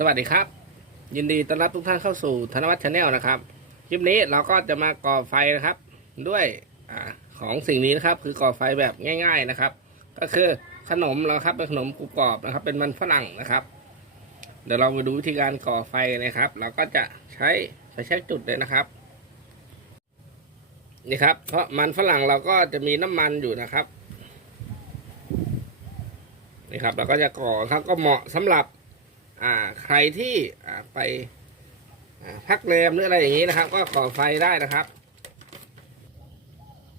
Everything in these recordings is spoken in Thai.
สวัสดีครับ ยินดีต้อนรับทุกท่านเข้าสู่ธนวัฒน์ชาแนลนะครับคลิปนี้เราก็จะมาก่อไฟนะครับ ด้วยอของสิ่งนี้นะครับ คือก่อไฟแบบง่าย ๆนะครับ ก็คือขนมเราครับเป็นขนมกรุบกรอบนะครับ เป็นมันฝรั่งนะครับ เดี๋ยวเรามาดูวิธีการก่อไฟนะครับ เราก็จะใช้ไฟแช็กจุดเลยนะครับนี่ครับ เพราะมันฝรั่งเราก็จะมีน้ำมันอยู่นะครับนี่ครับ เราก็จะก่อครับก็เหมาะสำหรับ อ่าใครที่อ่าไปพักแรมหรืออะไรอย่างนี้นะครับ ก็ก่อไฟได้นะครับ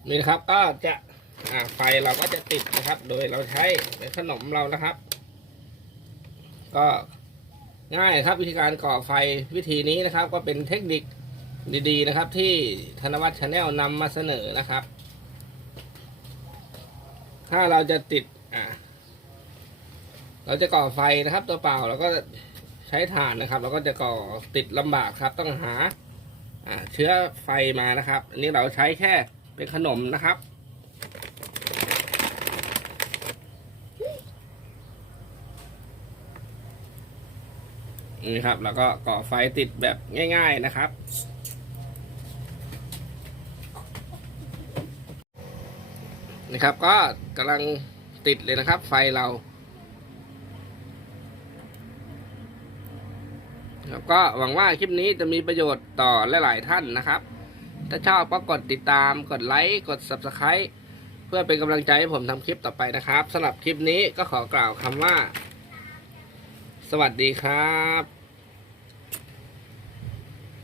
นี่นะครับก็จะอ่าไฟเราก็จะติดนะครับ โดยเราใช้เป็นขนมเรานะครับ ก็ง่ายครับวิธีการก่อไฟวิธีนี้นะครับ ก็เป็นเทคนิคดีๆนะครับ ที่ธนวัฒน์ชาแนลนำมาเสนอนะครับ ถ้าเราจะติด เราจะก่อไฟนะครับ ตัวเปล่าเราก็ใช้ถ่านนะครับ เราก็จะก่อติดลำบากครับ ต้องหาอ่าเชื้อไฟมานะครับ อันนี้เราใช้แค่เป็นขนมนะครับนี่ครับ แล้วก็ก่อไฟติดแบบง่าย ๆนะครับ นะครับ ก็กำลังติดเลยนะครับ ไฟเรา แล้วก็หวังว่าคลิปนี้จะมีประโยชน์ต่อหลาย ๆ ท่านนะครับ ถ้าชอบก็กดติดตาม กดไลค์ กด Subscribe เพื่อเป็นกำลังใจให้ผมทำคลิปต่อไปนะครับสำหรับคลิปนี้ก็ขอกล่าวคำว่า สวัสดีครับ